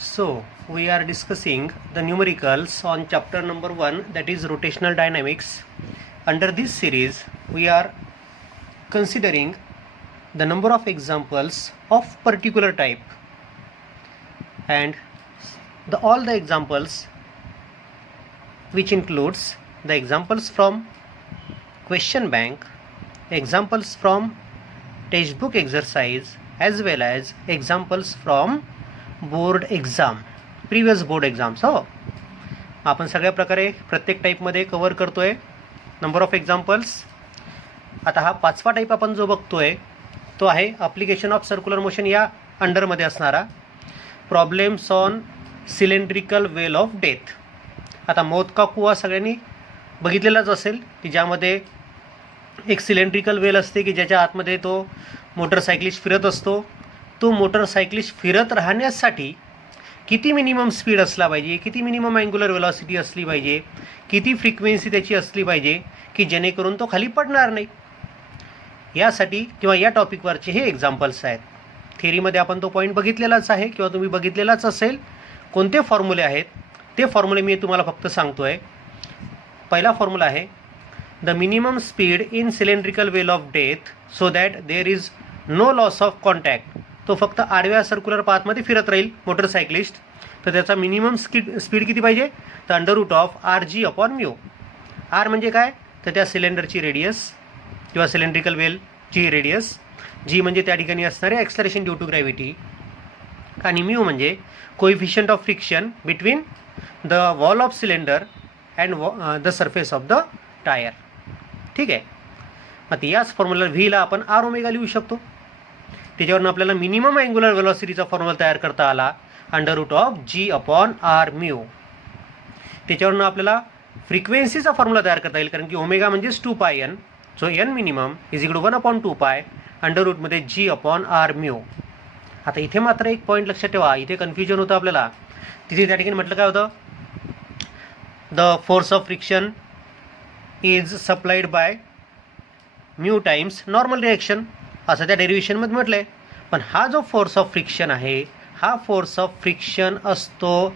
So, we are discussing the numericals on chapter number 1, that is rotational dynamics. Under this series, we are considering the number of examples of particular type, and all the examples, which includes the examples from question bank, examples from textbook exercise, as well as examples from board exam, previous board exams. हो, आपण सगळ्या प्रकारे प्रत्येक टाईपमध्ये cover करतोय number of examples. आता हा पाचवा टाईप आपण जो बघतोय तो आहे ॲप्लिकेशन ऑफ सर्क्युलर मोशन या अंडरमध्ये असणारा problems on cylindrical well of death. आता मौत का कुआ सगळ्यांनी बघितलेलाच असेल की ज्यामध्ये एक सिलेंड्रिकल वेल असते की ज्याच्या आतमध्ये तो मोटरसायकलिस्ट फिरत असतो. तो मोटरसायकलिस्ट फिरत राहण्यासाठी किती मिनिमम स्पीड असला पाहिजे, किती मिनिमम अँग्युलर वेलॉसिटी असली पाहिजे, किती फ्रिक्वेन्सी त्याची असली पाहिजे की जेणेकरून तो खाली पडणार नाही, यासाठी किंवा या टॉपिकवरचे हे एक्झाम्पल्स आहेत. थेरीमध्ये आपण तो पॉईंट बघितलेलाच आहे किंवा तुम्ही बघितलेलाच असेल. कोणते फॉर्म्युले आहेत ते फॉर्म्युले मी तुम्हाला फक्त सांगतो आहे. पहिला फॉर्म्युला आहे the minimum speed in cylindrical well of death so that there is no loss of contact. तो फक्त आडव्या सर्क्युलर पाथमध्ये फिरत राहील मोटरसायकलिस्ट, तर त्याचा मिनिमम स्पीड किती पाहिजे, तर √RG/μ. आर म्हणजे काय, तर त्या सिलेंडरची रेडियस किंवा सिलेंड्रिकल वेलची रेडियस, जी म्हणजे त्या ठिकाणी असणारे ॲक्सलरेशन ड्यू टू ग्रॅव्हिटी, आणि म्यू म्हणजे coefficient of friction between the wall of cylinder and the surface of the tyre. ठीक आहे. मग याच फॉर्म्युला व्हीला आपण R⍵ लिहू शकतो. त्याच्यावरून आपल्याला मिनिमम अँग्युलर वेलॉसिटीचा फॉर्म्युला तयार करता आला √G/R⍵. त्याच्यावरून आपल्याला फ्रिक्वेन्सीचा फॉर्म्युला तयार करता येईल, कारण की ओमेगा म्हणजेच 2πn. So n minimum is equal to 1/2π √मध्ये G/R⍵. आता इथे मात्र एक पॉईंट लक्षात ठेवा, इथे कन्फ्युजन होतं आपल्याला. तिथे त्या ठिकाणी म्हटलं काय होतं, the force of friction is supplied by mu times normal reaction, असं त्या डेरिव्हेशनमध्ये म्हटलं आहे. पण हा जो फोर्स ऑफ फ्रिक्शन आहे, हा फोर्स ऑफ फ्रिक्शन असतो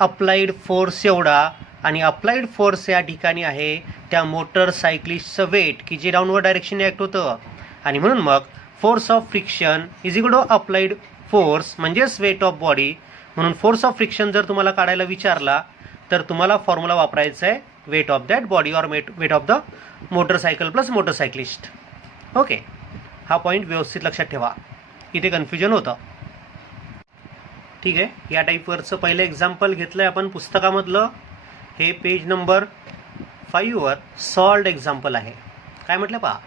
अप्लाइड फोर्स एवढा, आणि अप्लाइड फोर्स या ठिकाणी आहे त्या मोटरसायकलिस्टचं वेट की जे डाऊनवर्ड डायरेक्शनने ॲक्ट होतं. आणि म्हणून मग force of friction is equal to applied force म्हणजेच वेट ऑफ बॉडी. म्हणून फोर्स ऑफ फ्रिक्शन जर तुम्हाला काढायला विचारला तर तुम्हाला फॉर्म्युला वापरायचा आहे weight of that body or weight of the motorcycle plus motorcyclist. Okay, हा पॉईंट व्यवस्थित लक्षात ठेवा, इथे कन्फ्युजन होतं. ठीक आहे. या टाईपवरचं पहिलं एक्झाम्पल घेतलं आहे आपण पुस्तकामधलं. हे पेज नंबर 5वर सॉल्ड एक्झाम्पल आहे. काय म्हटलं पहा,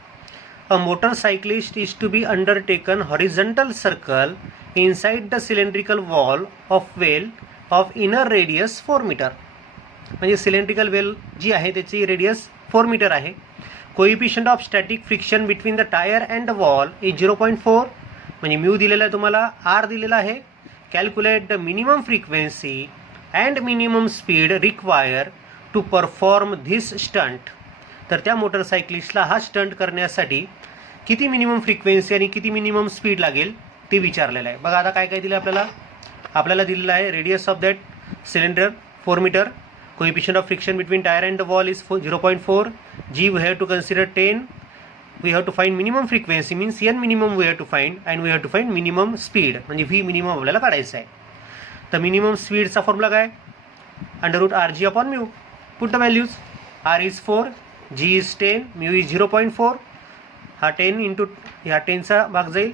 a motorcyclist is to be undertaken horizontal circle inside the cylindrical wall of well of inner radius 4 metre. म्हणजे सिलेंड्रिकल वेल जी आहे त्याची रेडियस 4 मीटर आहे. Coefficient of static friction between the tyre and the wall is 0.4. म्हणजे mu दिलेला आहे तुम्हाला, R दिलेला आहे. Calculate the minimum frequency and minimum speed require to perform this stunt. तर त्या मोटरसायकलिस्टला हा स्टंट करण्यासाठी किती मिनिमम फ्रिक्वेन्सी आणि किती मिनिमम स्पीड लागेल ते विचारलेलं आहे. बघा आता काय काय दिलं आपल्याला दिलेलं आहे radius of that cylinder 4 metre. Coefficient of friction between tyre and the wall is 0.4. G we have to consider 10. We have to find minimum frequency means n minimum we have to find, and we have to find minimum speed म्हणजे v minimum आपल्याला काढायचं आहे. तर minimum स्पीडचा formula काय, √RG/μ. Put the values. R is 4, G is 10, μ is 0.4. हा 10 into ह्या 10चा भाग जाईल,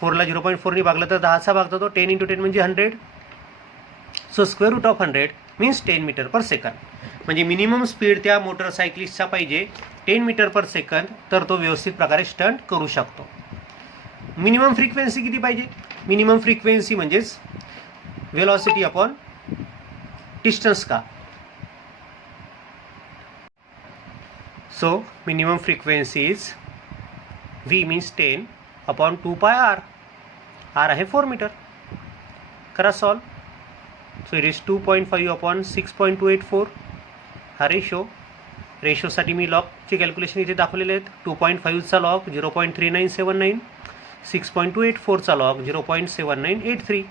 4ला 0.4ने भागलं तर 10चा भाग जातो. 10 × 10 म्हणजे 100. So √100 means 10 metre per second. म्हणजे मिनिमम स्पीड त्या मोटरसायकलिस्टचा पाहिजे 10 मीटर पर सेकंद, तर तो व्यवस्थित प्रकारे स्टंट करू शकतो. मिनिमम फ्रिक्वेन्सी किती पाहिजे, मिनिमम फ्रिक्वेन्सी म्हणजेच वेलॉसिटी अपॉन डिस्टन्स का. So minimum frequency is V means 10/2πr. R आहे 4 मीटर. करा सॉल्व. So it is 2.5/6.284. हा रेशोसाठी मी लॉगचे कॅल्क्युलेशन इथे दाखवलेले आहेत. 2.5चा लॉग 0.3979, 6.284चा लॉग 0.7983.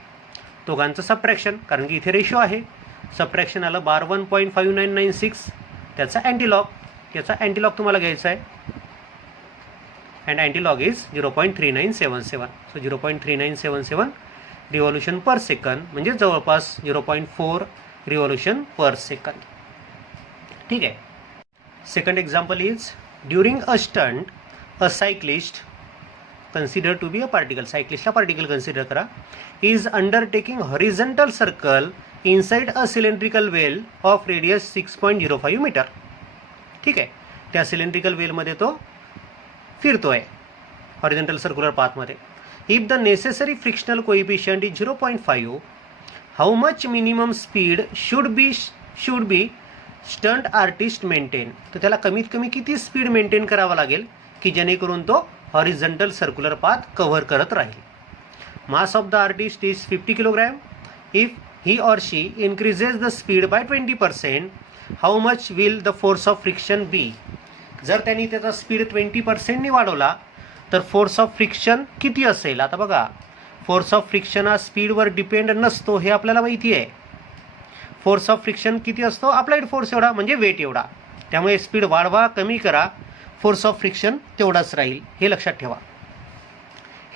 दोघांचं सबट्रॅक्शन, कारण की इथे रेशो आहे. सबट्रॅक्शन आलं बार 1.5996, त्याचा अँटीलॉग, याचा अँटीलॉग तुम्हाला घ्यायचा आहे. And antilog is 0.3977. So 0.3977 revolution per second, म्हणजे जवळपास 0.4 रिव्हॉल्युशन पर सेकंद. ठीक आहे. Second example is during a stunt a cyclist considered to be a particle, सायक्लिस्टला पार्टिकल कन्सिडर करा, is undertaking horizontal circle inside a cylindrical well of radius 6.05 metre. ठीक आहे. त्या cylindrical वेलमध्ये तो फिरतोय हॉरिझॉन्टल सर्क्युलर पाथमध्ये. If the necessary frictional coefficient is 0.5, how much minimum speed should be stunt artist maintain. तर त्याला कमीत कमी किती स्पीड मेंटेन करावं लागेल की जेणेकरून तो हॉरिझॉन्टल सर्क्युलर पाथ कव्हर करत राहील. Mass of the artist is 50 kilogram. If he or she increases the speed by 20%, how much will the force of friction be. जर त्यांनी त्याचा स्पीड 20%नी वाढवला तर फोर्स ऑफ फ्रिक्शन किती असेल. आता बघा, फोर्स ऑफ फ्रिक्शन हा स्पीडवर डिपेंड नसतो, हे आपल्याला माहिती आहे. फोर्स ऑफ फ्रिक्शन किती असतो, अप्लाइड फोर्स एवढा, म्हणजे वेट एवढा. त्यामुळे स्पीड वाढवा कमी करा, फोर्स ऑफ फ्रिक्शन तेवढाच राहील, हे लक्षात ठेवा.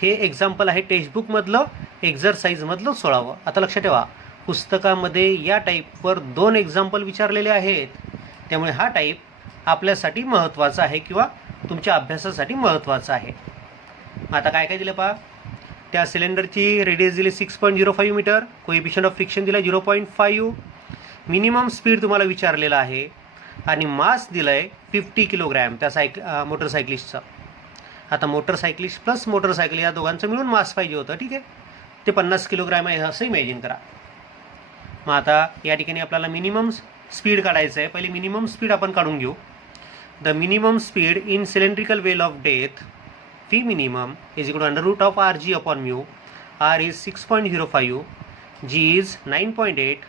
हे एक्झाम्पल आहे टेक्स्टबुकमधलं, एक्झरसाईजमधलं 16वं. आता लक्षात ठेवा, पुस्तकामध्ये या टाईपवर 2 एक्झाम्पल विचारलेले आहेत, त्यामुळे हा टाईप आपल्यासाठी महत्त्वाचा आहे किंवा तुमच्या अभ्यासासाठी महत्त्वाचा आहे. आता काय काय दिलं पहा. त्या सिलेंडरची रेडियस दिली 6.05 मीटर, कोएफिशियंट ऑफ फ्रिक्शन दिला 0.5, मिनिमम स्पीड तुम्हाला विचारलेला आहे, आणि मास दिलं आहे 50 किलोग्रॅम त्या मोटरसायकलिस्टचं. आता मोटरसायकलिस्ट प्लस मोटरसायकल या दोघांचं मिळून मास पाहिजे होतं. ठीक आहे. ते 50 किलोग्रॅम आहे असं इमॅजिन करा. मग आता या ठिकाणी आपल्याला मिनिमम स्पीड काढायचं आहे. पहिले मिनिमम स्पीड आपण काढून घेऊ. The minimum speed in cylindrical well of death, V minimum is equal to under root of RG upon mu. R is 6.05, G is 9.8,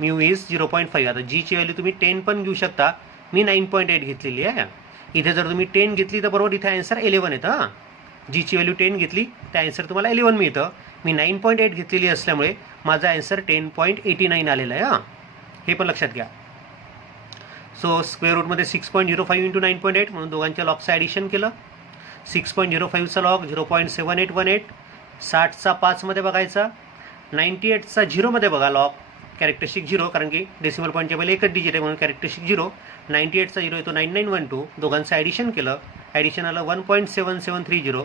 mu is 0.5. आता G ची व्हॅल्यू तुम्ही 10 पण घेऊ शकता, मी 9.8 घेतलेली आहे. इथे जर तुम्ही 10 घेतली तर बरोबर इथे आन्सर 11 येतं. हां, G ची व्हॅल्यू 10 घेतली तर आन्सर तुम्हाला 11 मिळतं. मी 9.8 घेतलेली असल्यामुळे माझा आन्सर 10.89 आलेला आहे. हां, हे पण लक्षात घ्या. सो स्क्वेअर रूटमध्ये 6.05 इंटू 9.8 म्हणून दोघांच्या लॉगचं ॲडिशन केलं. 6.05चा लॉग 0.7818, 60चा 5मध्ये बघायचा, 98चा 0मध्ये बघा लॉग, कॅरेक्टरिस्टिक 0, कारण की डेसिमल पॉईंटच्या पहिले एकच डिजिट आहे म्हणून कॅरेक्टरिस्टिक 0. 98चा 0 येतो 9912, दोघांचं ॲडिशन केलं, ॲडिशन आलं 1.7730.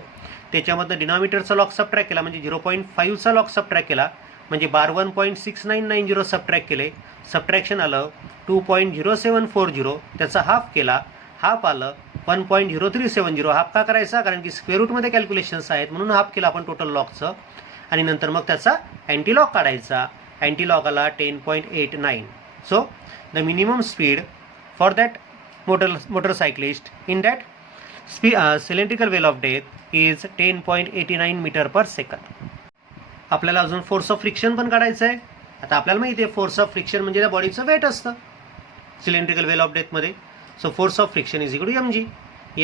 त्याच्यामधनं डिनॉमिनेटरचा लॉग सबट्रॅक्ट केला, म्हणजे 0.5चा लॉग सबट्रॅक्ट केला, म्हणजे 1.6990 सबट्रॅक्ट केले. सबट्रॅक्शन आलं 2.0740, त्याचा हाफ केला, हाफ आलं 1.0370. हाफ का करायचा, कारण की स्क्वेअर रूटमध्ये कॅल्क्युलेशन्स आहेत म्हणून हाफ केला आपण टोटल लॉगचं. आणि नंतर मग त्याचा अँटीलॉग काढायचा. अँटीलॉग आला 10.89. So the minimum speed for that motorcyclist in that cylindrical well of death is 10.89 metre per second. आपल्याला अजून फोर्स ऑफ फ्रिक्शन पण काढायचं आहे. आता आपल्याला माहिती आहे फोर्स ऑफ फ्रिक्शन म्हणजे त्या बॉडीचं वेट असतं सिलेंड्रिकल वेल ऑफ डेथमध्ये. So force of friction is equal to mg.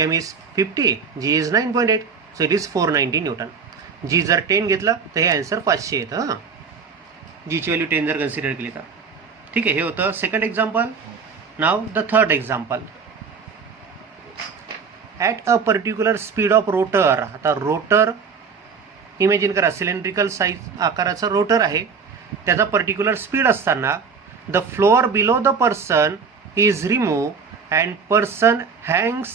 m is 50, g is 9.8, so it is 490 Newton. g जर 10 घेतला तर हे आन्सर 500 येतं. हां, g ची व्हॅल्यू 10 जर कन्सिडर केली तर. ठीक आहे, हे होतं second example. Now the third example. At a particular speed of rotor. आता रोटर इमॅजिन करा, सिलेंड्रिकल साईज आकाराचं रोटर आहे, त्याचा पर्टिक्युलर स्पीड असताना the floor below the person is remove and person hangs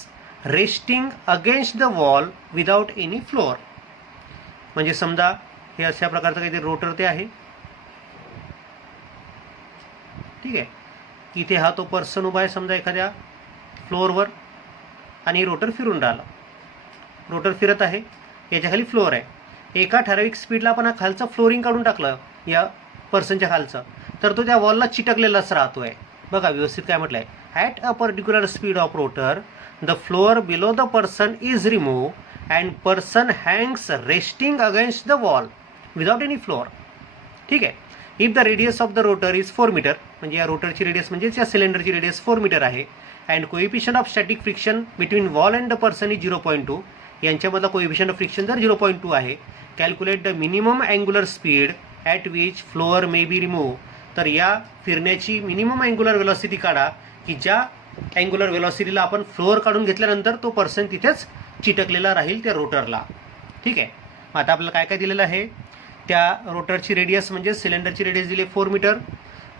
resting against the wall without any floor. म्हणजे समजा हे अशा प्रकारचं काहीतरी रोटर ते आहे. ठीक आहे, इथे हा तो पर्सन उभा आहे समजा एखाद्या फ्लोअरवर, आणि रोटर फिरून राहिला. रोटर फिरत आहे, याच्या खाली फ्लोअर आहे. एका ठराविक स्पीडला आपण हा खालचं फ्लोरिंग काढून टाकलं या पर्सनच्या खालचं, तर तो त्या वॉलला चिटकलेलाच राहतोय. बघा व्यवस्थित काय म्हटलं आहे. At a particular speed of rotor, the floor below the person is removed and person hangs resting against the wall without any floor. ठीक आहे. If the radius of the rotor is 4 metre, म्हणजे या रोटरची radius म्हणजे या सिलेंडरची radius 4 metre आहे, and coefficient of static friction between wall and the person is 0.2. यांच्यामधला कोएफिशियंट ऑफ फ्रिक्शन जर 0.2 आहे, calculate the minimum angular speed at which floor may be remove. तर या फिरण्याची मिनिमम अँग्युलर वेलॉसिटी काढा की ज्या अँग्युलर वेलॉसिटीला आपण फ्लोअर काढून घेतल्यानंतर तो पर्सन तिथेच चिटकलेला राहील त्या रोटरला. ठीक आहे. मग आता आपल्याला काय काय दिलेलं आहे, त्या रोटरची रेडियस म्हणजे सिलेंडरची रेडियस दिली 4 metre.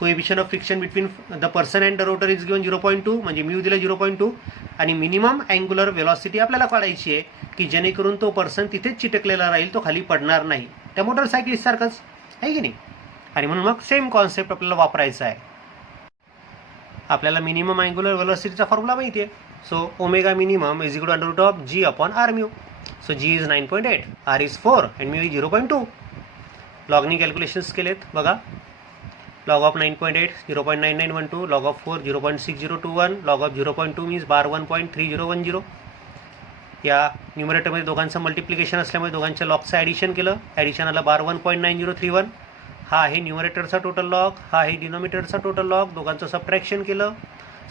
Coefficient of friction between the person and the rotor is given 0.2 म्हणजे म्यू दिलं 0.2. आणि मिनिमम अँग्युलर वेलॉसिटी आपल्याला काढायची आहे की जेणेकरून तो पर्सन तिथेच चिटकलेला राहील, तो खाली पडणार नाही. त्या मोटरसायकलिस्टसारखंच आहे की नाही. आणि म्हणून मग सेम कॉन्सेप्ट आपल्याला वापरायचा आहे. आपल्याला मिनिमम अँग्युलर वेलॉसिटीचा फॉर्म्युला माहिती आहे. So omega minimum is equal to under root of G upon R mu. So G is 9.8, R is 4 and mu is 0.2. लॉगनी कॅल्क्युलेशन्स केलेत बघा. log of 9.8 0.9912, log of 4 0.6021, log of 0.2 means बार 1.3010. या न्यूमरेटरमध्ये दोघांचं multiplication असल्यामुळे दोघांच्या लॉगचं addition केलं. Addition आलं बार 1.9031. हा आहे न्यूमरेटरचा टोटल लॉग, हा आहे डिनोमिनेटरचा टोटल लॉग. दोघांचं सबट्रॅक्शन केलं.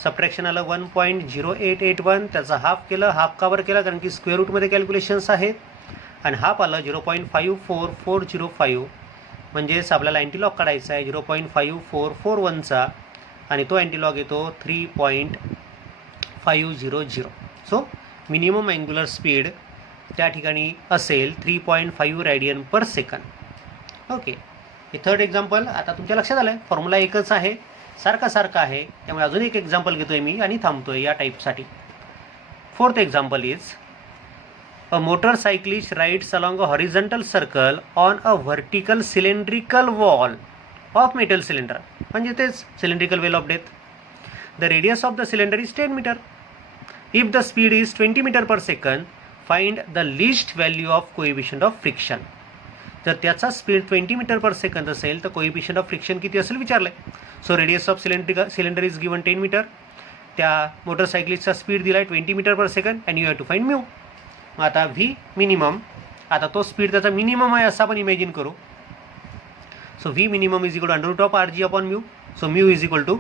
सबट्रॅक्शन आलं 1.0881. त्याचा हाफ केलं. हाफ कावर केला कारण की स्क्वेअर रूटमध्ये कॅल्क्युलेशन्स आहेत. आणि हाफ आलं 0.54405. म्हणजेच आपल्याला अँटीलॉग काढायचा आहे 0.5441चा आणि तो अँटीलॉग येतो 3.500. सो मिनिमम अँग्युलर स्पीड त्या ठिकाणी असेल 3.5 रेडियन पर सेकंड. ओके. हे थर्ड एक्झाम्पल. आता तुमच्या लक्षात आलं आहे फॉर्म्युला एकच आहे, सारखा आहे. त्यामुळे अजून एक एक्झाम्पल घेतो आहे मी आणि थांबतो आहे या टाईपसाठी. Fourth example is a motorcyclist rides along a horizontal circle on a vertical cylindrical wall of metal cylinder. म्हणजे तेच cylindrical wall of death. The radius of the cylinder is 10 meter. If the speed is 20 meter per second, find the least value of coefficient of friction. जर त्याचा speed 20 metre per second असेल तर coefficient of friction किती असेल विचारलं आहे. So radius of cylinder is given 10 metre. त्या मोटरसायकलिस्टचा स्पीड दिला आहे 20 metre per second and you have to find mu. आता व्ही मिनिमम, आता तो स्पीड त्याचा मिनिमम आहे असं आपण इमॅजिन करू. So V minimum is equal to under root of R G upon mu. So mu is equal to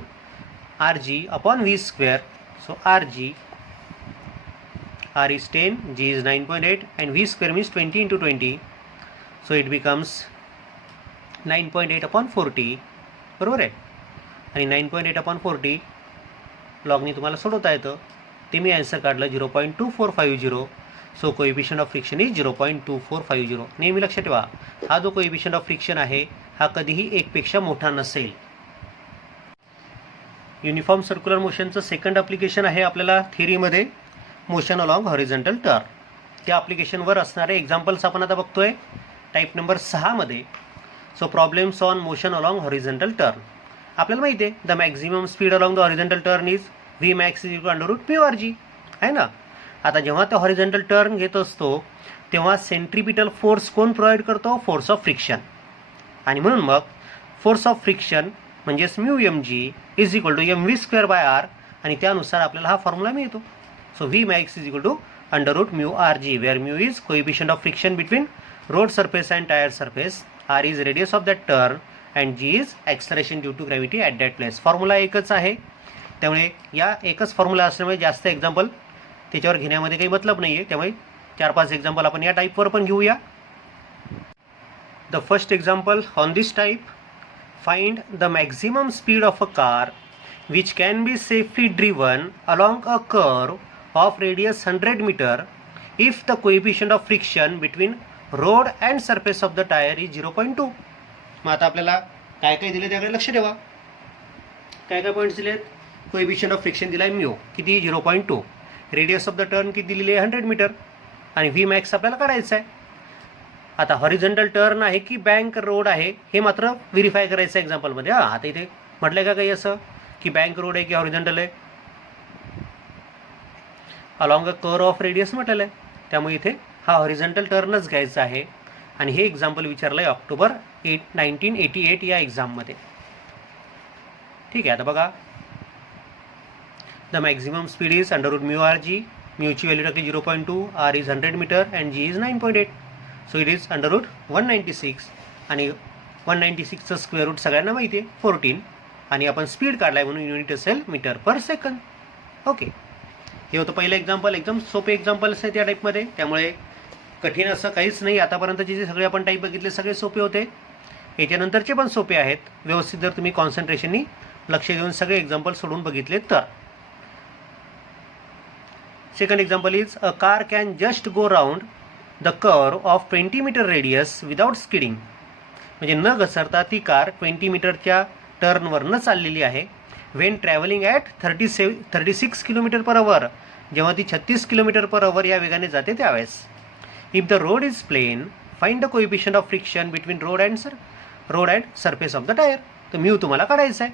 R G upon V square. So R G, R is 10, G is 9.8 and V square means 20 into 20. So it becomes 9.8 upon 40. बरोबर आहे. आणि 9.8 upon 40 लॉगनी तुम्हाला सोडवता येतं. ते मी answer काढलं 0.2450. So coefficient of friction is 0.2450. नेहमी लक्षात ठेवा हा जो कोएफिशियंट ऑफ फ्रिक्शन आहे हा कधीही एकपेक्षा मोठा नसेल. युनिफॉर्म सर्क्युलर मोशनचं सेकंड ॲप्लिकेशन आहे आपल्याला थिअरीमध्ये मोशन अलॉंग हॉरिझॉन्टल टर्न. त्या ॲप्लिकेशनवर असणारे एक्झाम्पल्स आपण आता बघतोय टाईप नंबर 6 मध्ये. So problems on motion along horizontal turn. आपल्याला माहिती आहे the maximum speed along the horizontal turn is V max is equal under root mu R G आहे ना. आता जेव्हा तो हॉरिझॉन्टल टर्न घेत असतो तेव्हा सेंट्रिपिटल फोर्स कोण प्रोव्हाइड करतो? Force of friction. आणि म्हणून मग फोर्स ऑफ फ्रिक्शन म्हणजेच mu M G is equal to M V square by R. आणि त्यानुसार आपल्याला हा फॉर्म्युला मिळतो. So V max is equal to under root mu R G, where mu is coefficient of friction between road surface and tyre surface, R is radius of that turn and G is acceleration due to gravity at that place. Formula एकच आहे. त्यामुळे या एकच formula असल्यामुळे जास्त example त्याच्यावर घेण्यामध्ये काही मतलब नाही आहे. त्यामुळे 4-5 एक्झाम्पल आपण या टाईपवर पण घेऊया. The first example on this type, find the maximum speed of a car which can be safely driven along a curve of radius 100 metre if the coefficient of friction between road and surface of the tyre is 0.2. मग आता आपल्याला काय काय दिले त्याकडे लक्ष ठेवा. काय काय पॉईंट्स दिलेत? कोएफिशियंट ऑफ फ्रिक्शन दिला आहे म्यू किती 0.2. रेडियस ऑफ द टर्न किती दिलेली आहे 100 मीटर. आणि व्ही मॅक्स आपल्याला काढायचं आहे. आता हॉरिझॉन्टल टर्न आहे की बँक रोड आहे हे मात्र व्हेरीफाय करायचं एक्झाम्पलमध्ये. आता इथे म्हटलं का काही असं की बँक रोड आहे की हॉरिझॉन्टल आहे? Along a curve of radius म्हटलेलं आहे. त्यामुळे इथे हा हॉरिझॉन्टल टर्नच घ्यायचा आहे. आणि हे एक्झाम्पल विचारलं आहे ऑक्टोबर 1988 या एक्झाममध्ये. ठीक आहे. आता बघा, the maximum speed is under root mu R G. म्यूची व्हॅल्यू टाकली 0.2, R is 100 metre and G is 9.8. So it is under root 196. आणि 196चं स्क्वेअर रूट सगळ्यांना माहिती आहे 14. आणि आपण स्पीड काढला आहे म्हणून युनिट असेल मीटर पर सेकंद. ओके. हे होतं पहिलं एक्झाम्पल. एकदम सोपे एक्झाम्पल्स आहेत या टाईपमध्ये. त्यामुळे कठीण असं काहीच नाही. आतापर्यंतचे जे सगळे आपण टाईप बघितले सगळे सोपे होते. याच्यानंतरचे पण सोपे आहेत, व्यवस्थित जर तुम्ही कॉन्सन्ट्रेशननी लक्ष देऊन सगळे एक्झाम्पल सोडून बघितले तर. Second example is a car can just go round the curve of 20 metre radius without skidding. म्हणजे न घसरता ती कार 20 मीटरच्या टर्नवरनं चाललेली आहे. Wien travelling at 36 kilometre per our, जेव्हा ती 36 किलोमीटर पर अवर या वेगाने जाते त्यावेळेस. If the road is plane find the coefficient of friction between road and surface of the tyre. तर म्यू तुम्हाला काढायचं आहे.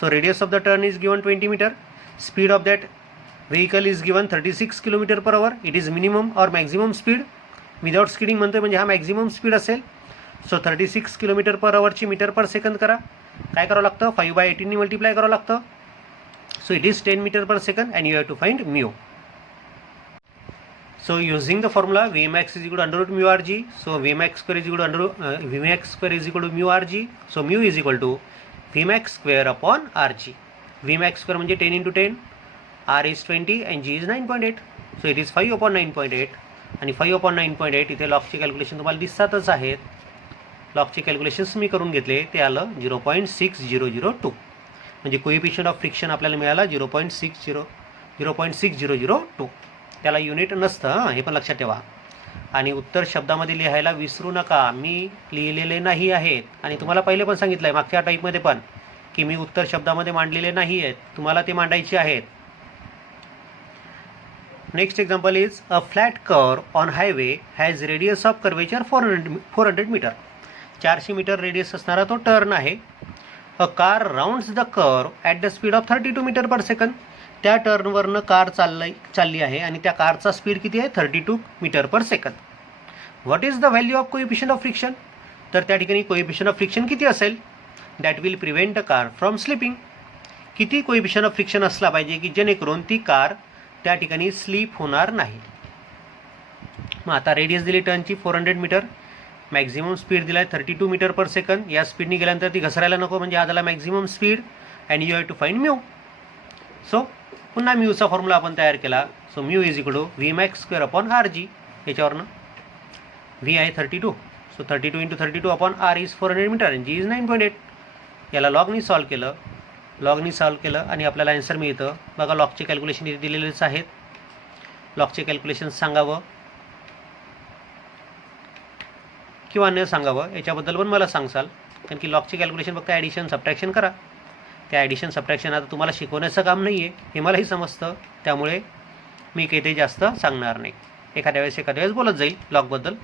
So radius of the turn is given 20 metre, speed of that vehicle is given 36 kilometre per hour. It is minimum or maximum speed. Without skidding म्हणतोय म्हणजे हा maximum speed असेल. So 36 kilometre per अवरची metre per second करा. काय करावं लागतं, 5/18 multiply करावं लागतं. So it is 10 metre per second and you have to find mu. So using the formula Vmax is equal to under root mu rg. So Vmax square is equal to mu rg. So mu is equal to Vmax square upon rg. Vmax square म्हणजे 10 into 10, r is 20 and g is 9.8. So it is 5 upon 9.8 आणि 5 upon 9.8 इथे लॉगचे calculation तुम्हाला दिसतातच आहेत. लॉगचे calculations मी करून घेतले, ते आलं 0.6002. म्हणजे कोएफिशिएंट ऑफ फ्रिक्शन आपल्याला मिळाला 0.6002. त्याला युनिट नसतं, हे पण लक्षात ठेवा. आणि उत्तर शब्दामध्ये लिहायला विसरू नका, मी लिहिलेले नाही आहेत. आणि तुम्हाला पहिले पण सांगितलं आहे मागच्या टाईपमध्ये पण की मी उत्तर शब्दामध्ये मांडलेले नाही आहेत, तुम्हाला ते मांडायचे आहेत. Next example is a flat curve on highway has radius of curvature 400 metre. 400 metre radius असणारा तो टर्न आहे. A car rounds the curve at the speed of 32 metre per second. त्या टर्नवरनं कार चालली आहे आणि त्या कारचा स्पीड किती आहे, 32 metre per second. What is the value of coefficient of friction. तर त्या ठिकाणी कोएफिशिएंट ऑफ फ्रिक्शन किती असेल, that will prevent a car from slipping. किती कोएफिशिएंट ऑफ फ्रिक्शन असला पाहिजे की जेणेकरून ती कार त्या ठिकाणी स्लिप होणार नाही. मग आता रेडियस दिली टर्नची 400 मीटर, मॅक्झिमम स्पीड दिला आहे 32 मीटर पर सेकंद. या स्पीडनी गेल्यानंतर ती घसरायला नको, म्हणजे हा झाला maximum speed and you have to find mu. So पुन्हा म्यूचा फॉर्म्युला आपण तयार केला. So mu is equal to Vmax square upon rg. याच्यावरनं व्ही आहे 32, so 32 into 32 upon r is 400 metre and G is 9.8. याला लॉगनी सॉल्व केलं आणि आपल्याला आन्सर मिळतं. बघा लॉगचे कॅल्क्युलेशन इथे दिलेलेच आहेत. लॉगचे कॅल्क्युलेशन सांगावं किंवा न सांगावं याच्याबद्दल पण मला सांगसाल, कारण की लॉगचे कॅल्क्युलेशन फक्त ॲडिशन सबट्रॅक्शन करा. त्या ॲडिशन सबट्रॅक्शन आता तुम्हाला शिकवण्याचं काम नाही आहे, हे मलाही समजतं. त्यामुळे मी काही ते जास्त सांगणार नाही. एखाद्या वेळेस बोलत जाईल लॉगबद्दल,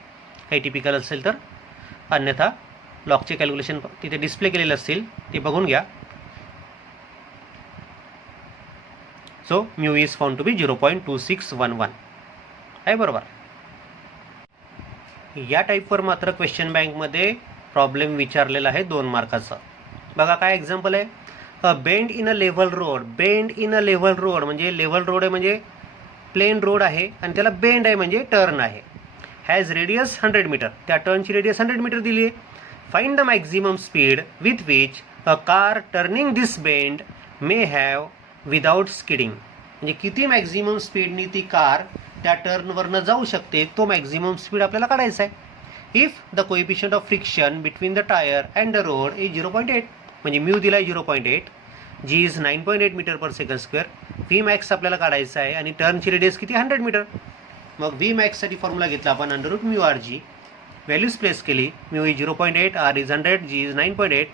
काही टिपिकल असेल तर. अन्यथा लॉगचे कॅल्क्युलेशन तिथे डिस्प्ले केलेले असतील, ते बघून घ्या. So mu is found to be 0.2611 आहे, बरोबर. या टाईपवर मात्र क्वेश्चन बँकमध्ये प्रॉब्लेम विचारलेला आहे 2 मार्काचा. बघा काय एक्झाम्पल आहे. A bend in a level road. Bend in a level road म्हणजे लेव्हल रोड आहे म्हणजे प्लेन रोड आहे आणि त्याला बेंड आहे म्हणजे टर्न आहे. Has radius 100 metre. त्या टर्नची रेडियस 100 मीटर दिली आहे. Find the maximum speed with which a car turning this bend may have without skidding. म्हणजे किती मॅक्झिमम स्पीडनी ती कार त्या टर्नवरनं जाऊ शकते, तो मॅक्झिमम स्पीड आपल्याला काढायचा आहे. If the coefficient of friction between the tyre and the road is 0.8. म्हणजे म्यू दिला आहे 0.8, G is 9.8 metre per second square. V max आपल्याला काढायचा आहे आणि टर्नची रेडियस किती 100 मीटर. मग व्ही मॅक्ससाठी फॉर्म्युला घेतला आपण under root mu rg. Values place केली. Mu is 0.8, r is 100, G is 9.8.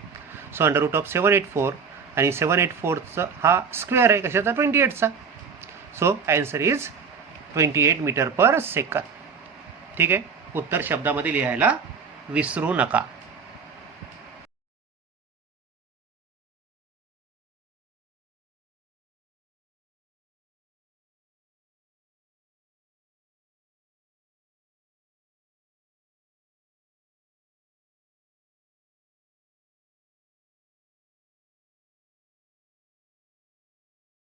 So under root of 784 आणि 784चा हा स्क्वेअर आहे कशाचा 28चा. So answer is 28 metre per second. ठीक आहे. उत्तर शब्दामध्ये लिहायला विसरू नका.